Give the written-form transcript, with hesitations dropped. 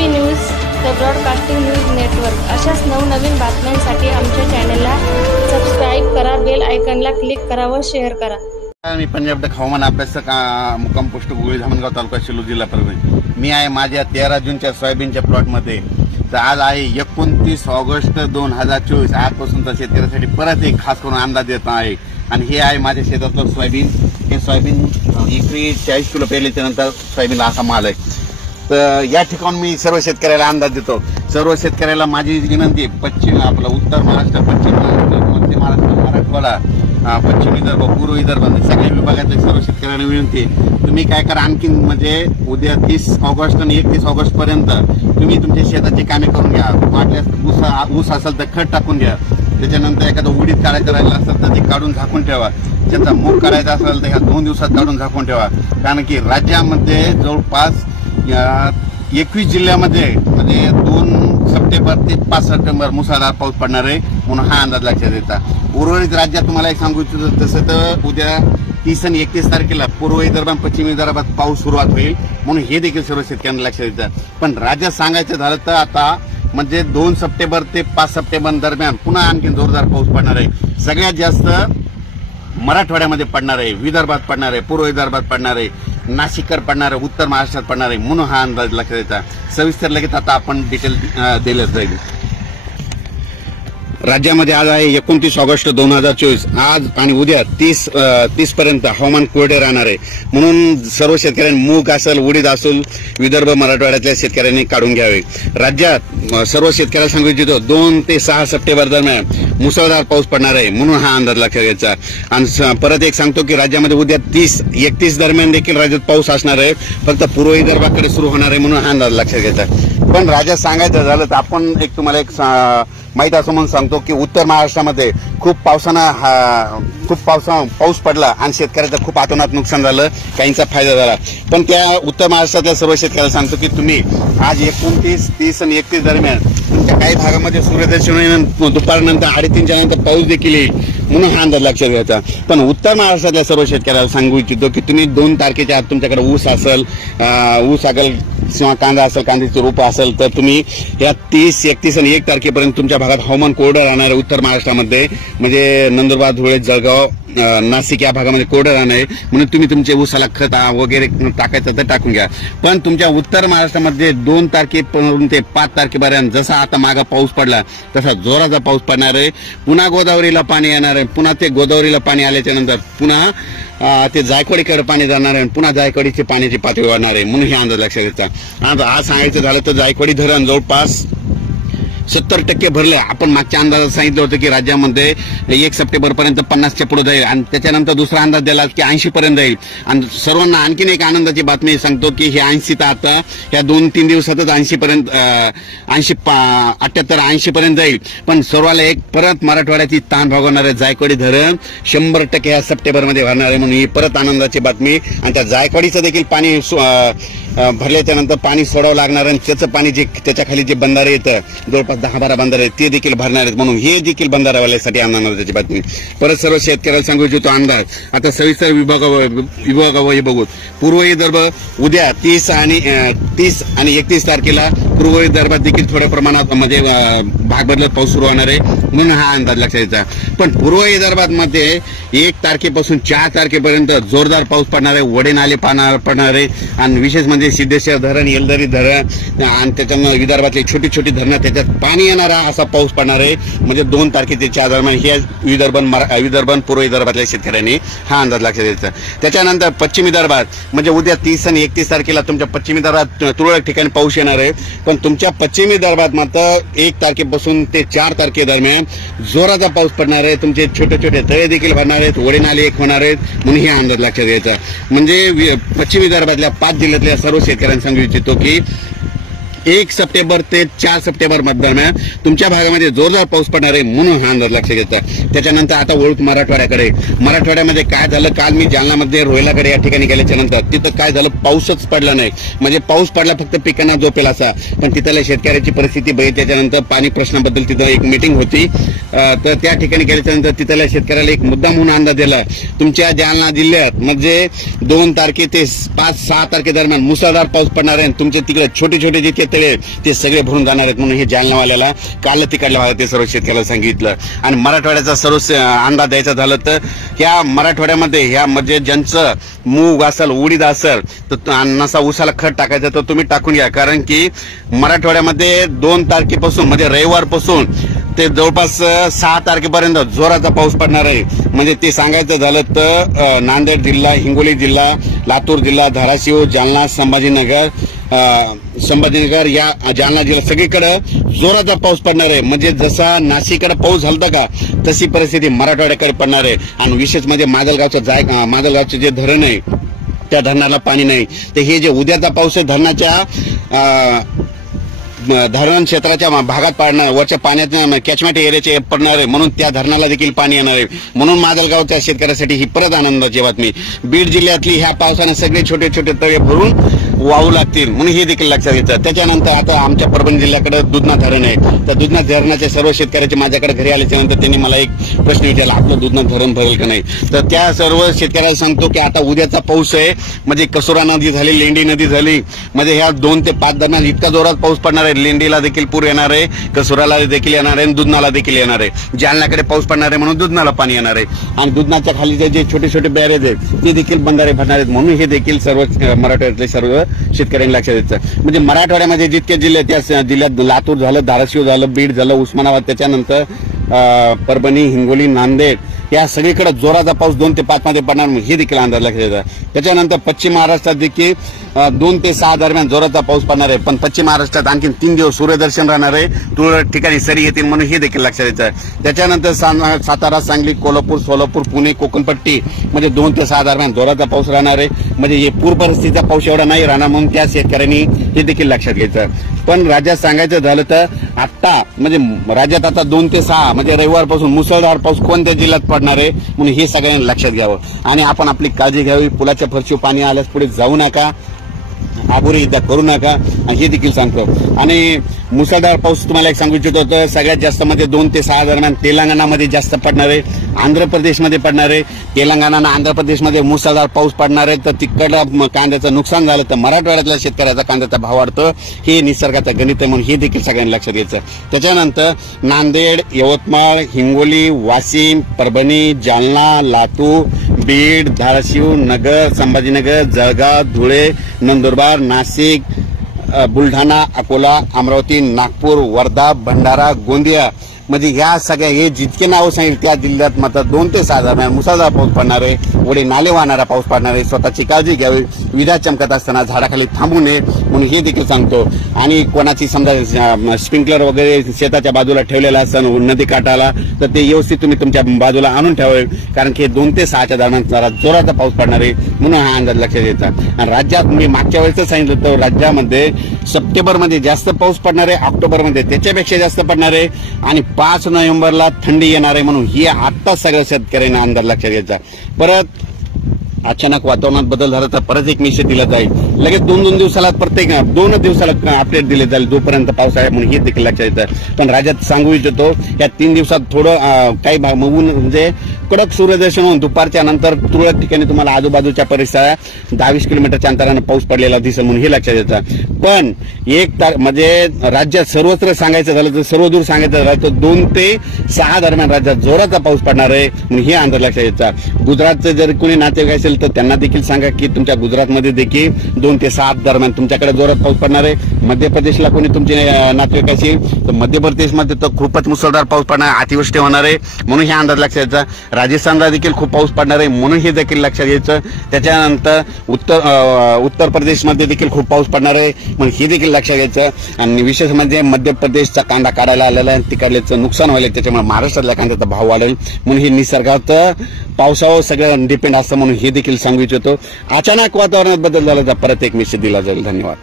ABP news, the broadcasting news network अशाच नवनवीन बातम्यांसाठी आमच्या चॅनलला सबस्क्राईब करा, बेल आयकॉनला क्लिक करा व शेअर करा। मी पंजाब हवामान अभ्यासक मुक्काम पोस्ट गुळी धामणगाव तालुका शिरूर जिल्हा परभणी। मी आहे माझ्या 13 जूनच्या सोयाबीनच्या प्लॉटमध्ये। तर आज आहे 29 ऑगस्ट 2024। आजपासून शेतकऱ्यांसाठी परत एक खास करून अंदाज देत आहे आणि हे आहे माझ्या शेतातलं सोयाबीन। हे सोयाबीन एकरी 40 किलो पेरल्याच्या नंतर सोयाबीनला असा माल आहे। तर या ठिकाणी मी सर्व शेतकऱ्याला अंदाज देतो। सर्व शेतकऱ्याला माझी विनंती, पश्चिम आपला उत्तर महाराष्ट्र, पश्चिम महाराष्ट्र, मध्य महाराष्ट्र, मराठवाडा, पश्चिम विदर्भ, पूर्व विदर्भ सगळ्या विभागातल्या सर्व शेतकऱ्यांना विनंती, तुम्ही काय करा, आणखी म्हणजे उद्या 30 ऑगस्ट आणि 31 ऑगस्ट पर्यंत तुम्ही तुमच्या शेताची कामे करून घ्या। वाटल्यास ऊस असेल तर खत टाकून घ्या। त्याच्यानंतर एखादं उडीद काढायचं राहिलं असेल तर ते काढून झाकून ठेवा। ज्याचा मूग काढायचा असेल तर ह्या 2 दिवसात काढून झाकून ठेवा। कारण की राज्यामध्ये जवळपास 21 जिल्ह्यामध्ये म्हणजे 2 सप्टेंबर ते 5 सप्टेंबर मुसळधार पाऊस पडणार आहे म्हणून हा अंदाज लक्षात येतात। उर्वरित राज्यात तुम्हाला एक सांगू इच्छितो, तसं तर उद्या 30 आणि 31 तारखेला पूर्व विदर्भ आणि पश्चिम विदर्भात पाऊस सुरुवात होईल म्हणून हे देखील सर्व शेतकऱ्यांना लक्षात येतं। पण राज्यात सांगायचं झालं तर आता म्हणजे 2 सप्टेंबर ते 5 सप्टेंबर दरम्यान पुन्हा आणखी जोरदार पाऊस पडणार आहे। सगळ्यात जास्त मराठवाड्यामध्ये पडणार आहे, विदर्भात पडणार आहे, पूर्व विदर्भात पडणार आहे, नाशिककर पडणार आहे, उत्तर महाराष्ट्रात पडणार आहे म्हणून हा अंदाज लक्षात येतात। सविस्तर लगेच आता आपण डिटेल दिलेच जाईल। राज्यामध्ये आज आहे 29 ऑगस्ट 2024। आज आणि उद्या 30 पर्यंत हवामान कोरडे राहणार आहे म्हणून सर्व शेतकऱ्यांनी मूग असेल, उडीद असेल, विदर्भ मराठवाड्यातल्या शेतकऱ्यांनी काढून घ्यावे। राज्यात सर्व शेतकऱ्यांना सांगू इच्छितो 2 ते 6 सप्टेंबर दरम्यान मुसळधार पाऊस पडणार आहे म्हणून हा अंदाज लक्षात घ्यायचा। आणि परत एक सांगतो की राज्यामध्ये उद्या 30-31 दरम्यान देखील राज्यात पाऊस असणार आहे, फक्त पूर्व विदर्भाकडे सुरू होणार आहे म्हणून हा अंदाज लक्षात घ्यायचा। पण राज्यात सांगायचं झालं तर आपण एक तुम्हाला एक माहिती असं म्हणून सांगतो की उत्तर महाराष्ट्रामध्ये खूप पाऊस पडला आणि शेतकऱ्याचं खूप अतोनात नुकसान झालं, काहींचा फायदा झाला। पण त्या उत्तर महाराष्ट्रातल्या सर्व शेतकऱ्याला सांगतो की तुम्ही आज 29, 30 आणि 31 दरम्यान तुमच्या काही भागामध्ये सूर्यदर्शन दुपारनंतर 3:30च्या नंतर पाऊस देखील येईल म्हणून हा अंदाज लक्षात घ्यायचा। पण उत्तर महाराष्ट्रातल्या सर्व शेतकऱ्याला सांगू इच्छितो की तुम्ही 2 तारखेच्या आत तुमच्याकडे ऊस असेल किंवा कांदा असेल, कांद्याची रोपं असेल तर तुम्ही या 30, 31 आणि 1 तारखेपर्यंत तुमच्या भागात हवामान कोरडं राहणार आहे। उत्तर महाराष्ट्रामध्ये म्हणजे नंदुरबार, धुळे, जळगाव, नाशिक या भागामध्ये कोरडं राहणार आहे म्हणून तुम्ही तुमच्या ऊसाला खत वगैरे टाकायचं तर टाकून घ्या। पण तुमच्या उत्तर महाराष्ट्रामध्ये 2 तारखेपासून ते 5 तारखेपर्यंत जसा आता मागा पाऊस पडला तसा जोराचा पाऊस पडणार आहे। पुन्हा गोदावरीला पाणी येणार आहे, पुन्हा ते गोदावरीला पाणी आल्याच्या नंतर पुन्हा ते जायकवाडीकडे पाणी जाणार आहे, पुन्हा जायकवाडीची पाण्याची पातळी वाढणार आहे म्हणून हे अंदाज लक्षात घ्यायचा। आज सांगायचं झालं तर जायकवाडी धरण जवळपास 70% भरलं। आपण मागच्या अंदाजात सांगितलं होतं की राज्यामध्ये 1 सप्टेंबर पर्यंत 50च्या पुढे जाईल आणि त्याच्यानंतर दुसरा अंदाज दिला की 80 पर्यंत जाईल। आणि सर्वांना आणखीन एक आनंदाची बातमी सांगतो की हे 80 तर आता या 2-3 दिवसातच 80 पर्यंत 78-80 पर्यंत जाईल। पण सर्वाला एक परत मराठवाड्याची ताण भागवणार आहे, जायकवाडी धरण 100% या सप्टेंबरमध्ये भरणार आहे म्हणून ही परत आनंदाची बातमी। आणि त्या जायकवाडीचं देखील पाणी भरल्याच्या नंतर पाणी सोडावं लागणार आणि त्याचं पाणी जे त्याच्या खाली जे बंधारे येतं जवळपास 10-12 बंधारे ते देखील भरणार आहेत म्हणून हे देखील बंधाऱ्यावाल्यासाठी आनंदाची बातमी। परत सर्व शेतकऱ्याला सांगू इच्छितो अंदाज आता सविस्तर विभागावर बघू। पूर्व विदर्भ उद्या 30 आणि 31 तारखेला पूर्व विदर्भात देखील थोड्या प्रमाणात म्हणजे भाग बदलत पाऊस सुरू होणार आहे म्हणून हा अंदाज लक्षात घ्यायचा। पण पूर्व विदर्भात मध्ये 1 तारखेपासून 4 तारखेपर्यंत जोरदार पाऊस पडणार आहे, वडे नाले पडणार आहे आणि विशेष म्हणजे सिद्धेश्वर धरण, येलदरी धरण आणि त्याच्यामुळे विदर्भातली छोटी छोटी धरणं त्याच्यात पाणी येणारा असा पाऊस पडणार आहे। म्हणजे 2 तारखे ते 4 दरम्यान हे विदर्भ पूर्व विदर्भातल्या शेतकऱ्यांनी हा अंदाज लक्षात द्यायचा। त्याच्यानंतर पश्चिम विदर्भात म्हणजे उद्या 30 आणि 31 तारखेला तुमच्या पश्चिम विदर्भात तुरळक ठिकाणी पाऊस येणार आहे। पण तुमच्या पश्चिम विदर्भात मात्र 1 तारखेपासून ते 4 तारखे दरम्यान जोराचा पाऊस पडणार आहे। तुमचे छोटे छोटे तळे देखील भरणार आहेत, वडे नाले होणार आहेत म्हणून हे अंदाज लक्षात घ्यायचा। म्हणजे पश्चिम विदर्भातल्या 5 जिल्ह्यातल्या सर्व शेतकऱ्यांना सांगू इच्छितो की 1 सप्टेंबर ते 4 सप्टेंबर दरम्यान तुमच्या भागामध्ये जोरदार पाऊस पडणार आहे म्हणून हा अंदाज लक्षात घ्यायचा। त्याच्यानंतर आता वळूक मराठवाड्यामध्ये काय झालं, काल मी जालनामध्ये रोहिलाकडे या ठिकाणी गेल्याच्या नंतर तिथं काय झालं, पाऊसच पडला नाही। म्हणजे पाऊस पडला फक्त पिकांना झोपेल असा। पण तिथल्या शेतकऱ्याची परिस्थिती बघितल्याच्यानंतर पाणी प्रश्नाबद्दल तिथं एक मीटिंग होती तर त्या ठिकाणी गेल्याच्या नंतर तिथल्या शेतकऱ्याला एक मुद्दा म्हणून अंदाज दिला तुमच्या जालना जिल्ह्यात म्हणजे 2 तारखे ते 5-6 तारखे दरम्यान मुसळधार पाऊस पडणार आहे। तुमचे तिकडे छोटे छोटे जितके तळे ते सगळे भरून जाणार आहेत म्हणून हे जालनावाल्याला काल तिकडल्या भागात ते सर्व शेतकऱ्याला सांगितलं. आणि मराठवाड्याचा सर्व अंदाज द्यायचा झालं तर ह्या मराठवाड्यामध्ये ह्या म्हणजे ज्यांचं मूग असेल उडीद असेल तर नसा ऊसाला खत टाकायचं तर तुम्ही टाकून घ्या, कारण की मराठवाड्यामध्ये 2 तारखेपासून म्हणजे रविवारपासून ते जवळपास 6 तारखेपर्यंत जोराचा पाऊस पडणार आहे. म्हणजे ते सांगायचं झालं तर नांदेड जिल्हा, हिंगोली जिल्हा, लातूर जिल्हा, धाराशिव, जालना, संभाजीनगर या जालना जिल्हा सगळीकडे जोराचा पाऊस पडणार आहे. म्हणजे जसा नाशिककडे पाऊस झालता का तशी परिस्थिती मराठवाड्याकडे पडणार आहे. आणि विशेष म्हणजे माजलगावचं जे धरण आहे त्या धरणाला पाणी नाही. तर हे जे उद्याचा पाऊस आहे धरण क्षेत्राच्या भागात पडणार, वरच्या पाण्याच्या कॅचमेंट एरियाचे पडणार आहे म्हणून त्या धरणाला देखील पाणी येणार आहे. म्हणून माजलगावच्या शेतकऱ्यासाठी ही परत आनंदाची बातमी. बीड जिल्ह्यातली ह्या पावसाने सगळे छोटे छोटे तळे भरून वाहू लागतील म्हणून हे देखील लक्षात घ्यायचं. त्याच्यानंतर आता आमच्या परभणी जिल्ह्याकडे दुधना धरण आहे. तर दुधना धरणाच्या सर्व शेतकऱ्याचे माझ्याकडे घरी आल्याच्यानंतर त्यांनी मला एक प्रश्न विचारला, आपलं दुधना धरण भरेल का नाही. तर त्या सर्व शेतकऱ्याला सांगतो की आता उद्याचा पाऊस आहे म्हणजे कसोरा नदी झाली, लेंडी नदी झाली, म्हणजे ह्या 2 ते 5 दरम्यान इतका जोरात पाऊस पडणार आहे. लेंडीला देखील पूर येणार आहे, कसोराला देखील येणार आहे, दुधनाला देखील येणार आहे. जालन्याकडे पाऊस पडणार आहे म्हणून दुधनाला पाणी येणार आहे. आणि दुधनाच्या खाली जे छोटे छोटे बॅरेज आहेत ते देखील बंधारे भरणार आहेत म्हणून हे देखील सर्व मराठवाड्यातले सर्व शेतकऱ्यांनी लक्षात द्यायचं. म्हणजे मराठवाड्यामध्ये जितके जिल्हे त्या जिल्ह्यात लातूर झालं, धाराशिव झालं, बीड झालं, उस्मानाबाद, त्याच्यानंतर परभणी, हिंगोली, नांदेड या सगळीकडे जोराचा पाऊस 2 ते 5 मध्ये पडणार हे देखील अंदाज लक्षात द्यायचा. त्याच्यानंतर पश्चिम महाराष्ट्रात देखील 2 ते 6 दरम्यान जोराचा पाऊस पडणार आहे. पण पश्चिम महाराष्ट्रात आणखी 3 दिवस सूर्यदर्शन राहणार आहे, तुरळक ठिकाणी सरी येतील म्हणून हे देखील लक्षात द्यायचं. त्याच्यानंतर सातारा, सांगली, कोल्हापूर, सोलापूर, पुणे, कोकणपट्टी म्हणजे 2 ते 6 दरम्यान जोराचा पाऊस राहणार आहे. म्हणजे हे पूर परिस्थितीचा पाऊस एवढा नाही राहणार म्हणून त्या शेतकऱ्यांनी हे देखील लक्षात घ्यायचं. पण राज्यात सांगायचं झालं तर आता म्हणजे राज्यात आता 2 ते 6 म्हणजे रविवारपासून मुसळधार पाऊस कोणत्या जिल्ह्यात पडणार आहे म्हणून हे सगळ्यांनी लक्षात घ्यावं. आणि आपण आपली काळजी घ्यावी. पुलाच्या फरशीवर पाणी आल्यास पुढे जाऊ नका, आबोरी युद्ध करू नका हे देखील सांगतो. आणि मुसळधार पाऊस तुम्हाला एक सांगू इच्छितो तर सगळ्यात जास्त म्हणजे 2 ते 6 दरम्यान तेलंगणामध्ये जास्त पडणार आहे, आंध्र प्रदेशमध्ये पडणार आहे. तेलंगणा आणि आंध्र प्रदेशमध्ये मुसळधार पाऊस पडणार आहे. तर तिकडलं कांद्याचं नुकसान झालं तर मराठवाड्यातल्या शेतकऱ्याचा कांद्याचा भाव वाढतो. हे निसर्गाचं गणित आहे म्हणून हे देखील सगळ्यांनी लक्षात घ्यायचं. त्याच्यानंतर नांदेड, यवतमाळ, हिंगोली, वाशिम, परभणी, जालना, लातूर, बीड, धाराशिव, नगर, संभाजीनगर, जळगाव, धुळे, नंदुरबार, नाशिक, बुलढाणा, अकोला, अमरावती, नागपूर, वर्धा, भंडारा, गोंदिया म्हणजे ह्या सगळ्या हे जितके नावं सांगितले त्या जिल्ह्यात मात्र 2 ते 6 दरम्यान मुसळधार पाऊस पडणार आहे. ओढे नाले वाहणारा पाऊस पडणार आहे. स्वतःची काळजी घ्यावी. विजा चमकत असताना झाडाखाली थांबू नये म्हणून हे देखील सांगतो. आणि कोणाची समजा स्प्रिंकलर वगैरे शेताच्या बाजूला ठेवलेला असताना नदी काठाला तर ते व्यवस्थित तुम्ही तुमच्या बाजूला आणून ठेवावे, कारण की 2 ते 6च्या दरम्यान जरा जोराचा पाऊस पडणार आहे म्हणून हा अंदाज लक्षात घ्यायचा. आणि राज्यात मी मागच्या वेळेस सांगितलं होतं राज्यामध्ये सप्टेंबरमध्ये जास्त पाऊस पडणार आहे, ऑक्टोबरमध्ये त्याच्यापेक्षा जास्त पडणार आहे आणि 5 नोव्हेंबरला थंडी येणार आहे म्हणून ही आता सगळ्या शेतकऱ्यांना अंदाज लक्षात घ्यायचा. परत अचानक वातावरणात बदल झाला तर परत एक मेसेज दिला जाईल. लगेच 2-2 दिवसाला प्रत्येक 2 दिवसाला अपडेट दिले जाईल जोपर्यंत पाऊस आहे म्हणून हे देखील लक्षात येतं. पण राज्यात सांगू इच्छितो या 3 दिवसात थोडं काही भाग म्हणजे कडक सूर्यदर्शन होऊन दुपारच्या नंतर तुरळक ठिकाणी तुम्हाला आजूबाजूच्या परिसरात 10-20 किलोमीटरच्या अंतराने पाऊस पडलेला दिसेल म्हणून हे लक्षात येतं. पण म्हणजे राज्यात सर्वत्र सांगायचं झालं तर सर्वदूर सांगायचं झालं तर 2 ते 6 दरम्यान राज्यात जोराचा पाऊस पडणार आहे म्हणून हे अंदाज लक्षात येतं. गुजरातचं जर कोणी नातेवाईक असेल तर त्यांना देखील सांगा की तुमच्या गुजरातमध्ये देखील 2 ते 7 दरम्यान तुमच्याकडे जोरात पाऊस पडणार आहे. मध्य प्रदेशला कोणी तुमचे नातेवाईक असेल तर मध्य प्रदेशमध्ये तर खूपच मुसळधार पाऊस पडणार आहे, अतिवृष्टी होणार आहे म्हणून हे अंदाज लक्षात यायचा. राजस्थानला देखील खूप पाऊस पडणार आहे म्हणून हे देखील लक्षात घ्यायचं. त्याच्यानंतर उत्तर प्रदेशमध्ये देखील खूप पाऊस पडणार आहे म्हणून हे देखील लक्षात घ्यायचं. आणि विशेष म्हणजे मध्य प्रदेशचा कांदा काढायला आलेला आहे, तिकडल्याचं नुकसान व्हायला त्याच्यामुळे महाराष्ट्रातल्या कांद्याचा भाव वाढेल म्हणून हे निसर्गात पावसावर सगळं डिपेंड असतं म्हणून हे देखील सांगू इच्छितो. अचानक वातावरणात बदल झाला तर परत एक मेसेज दिला जाईल. धन्यवाद.